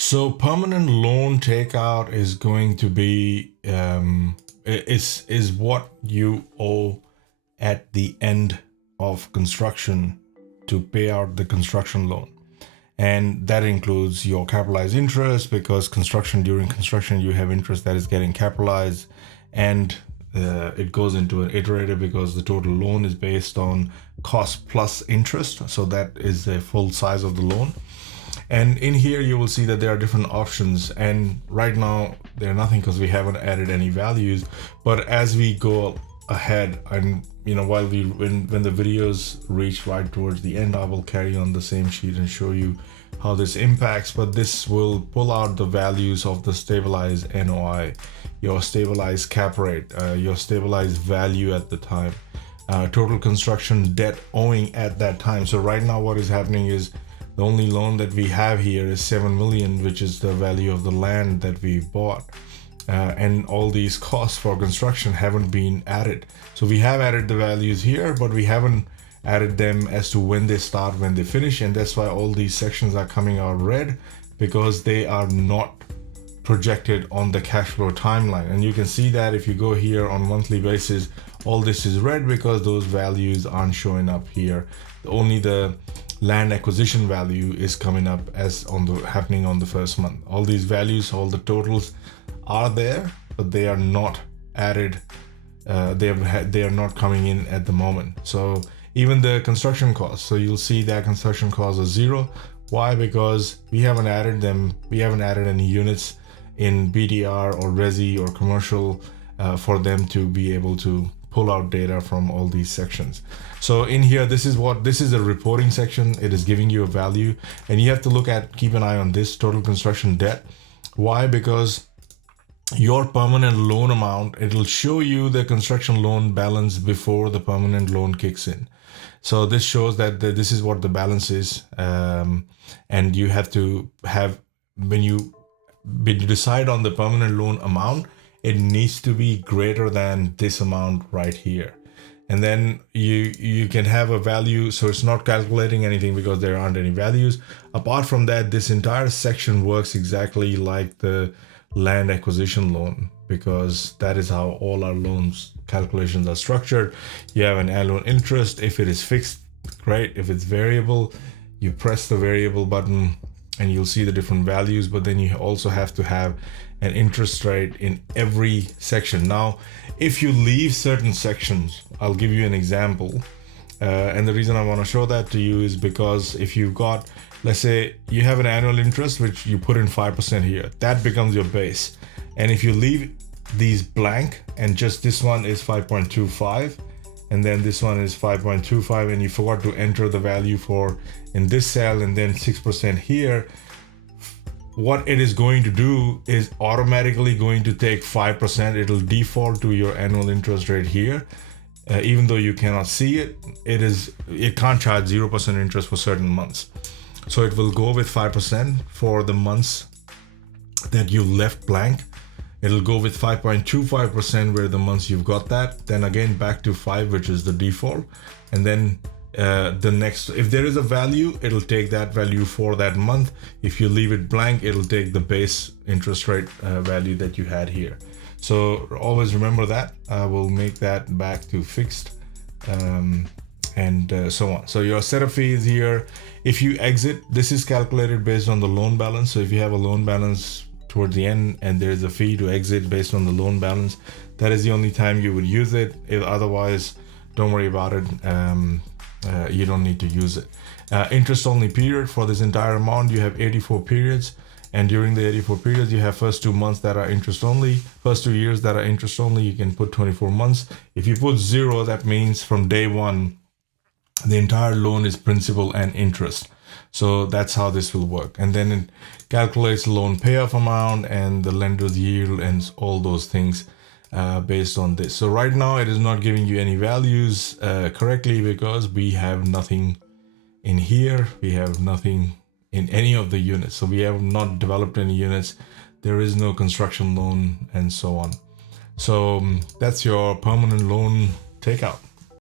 So permanent loan takeout is going to be is what you owe at the end of construction to pay out the construction loan. And that includes your capitalized interest, because during construction you have interest that is getting capitalized, and it goes into an iterative because the total loan is based on cost plus interest. So that is the full size of the loan. And in here you will see that there are different options, and right now they're nothing because we haven't added any values. But as we go ahead, and while when the videos reach right towards the end, I will carry on the same sheet and show you how this impacts. But this will pull out the values of the stabilized NOI, your stabilized cap rate, your stabilized value at the time, total construction debt owing at that time. So right now what is happening is the only loan that we have here is 7 million, which is the value of the land that we bought. And all these costs for construction haven't been added. So we have added the values here, but we haven't added them as to when they start, when they finish. And that's why all these sections are coming out red, because they are not projected on the cash flow timeline. And you can see that if you go here on monthly basis, all this is red because those values aren't showing up here. Only the land acquisition value is coming up as happening on the first month. All these values, all the totals are there, but they are not added. They are not coming in at the moment. So even the construction costs, so you'll see that construction costs are zero. Why? Because we haven't added them. We haven't added any units in BDR or Resi or commercial for them to be able to pull out data from all these sections. So in here, this is a reporting section. It is giving you a value, and you have to keep an eye on this total construction debt. Why? Because your permanent loan amount, it'll show you the construction loan balance before the permanent loan kicks in. So this shows that this is what the balance is, and you have to have, when you decide on the permanent loan amount, it needs to be greater than this amount right here. And then you can have a value, so it's not calculating anything because there aren't any values. Apart from that, this entire section works exactly like the land acquisition loan, because that is how all our loans calculations are structured. You have an annual interest. If it is fixed, great. If it's variable, you press the variable button and you'll see the different values, but then you also have to have an interest rate in every section. Now, if you leave certain sections, I'll give you an example. And the reason I want to show that to you is because if you've got, let's say you have an annual interest, which you put in 5% here, that becomes your base. And if you leave these blank and just this one is 5.25, and then this one is 5.25, and you forgot to enter the value for in this cell and then 6% here, what it is going to do is automatically going to take 5%. It'll default to your annual interest rate here. Even though you cannot see it, it can't charge 0% interest for certain months. So it will go with 5% for the months that you left blank. It'll go with 5.25% where the months you've got that. Then again back to 5, which is the default. And then the next, if there is a value, it'll take that value for that month. If you leave it blank, it'll take the base interest rate value that you had here. So always remember that. I will make that back to fixed, and so on. So your setup fee is here. If you exit, this is calculated based on the loan balance. So if you have a loan balance towards the end and there's a fee to exit based on the loan balance, that is the only time you would use it. Otherwise, don't worry about it. You don't need to use it. Interest only period for this entire amount, you have 84 periods. And during the 84 periods, you have first 2 months that are interest only, first 2 years that are interest only. You can put 24 months. If you put 0, that means from day one, the entire loan is principal and interest. So that's how this will work. And then it calculates loan payoff amount and the lender's yield and all those things based on this. So right now it is not giving you any values correctly because we have nothing in here. We have nothing in any of the units. So we have not developed any units. There is no construction loan and so on. So that's your permanent loan takeout.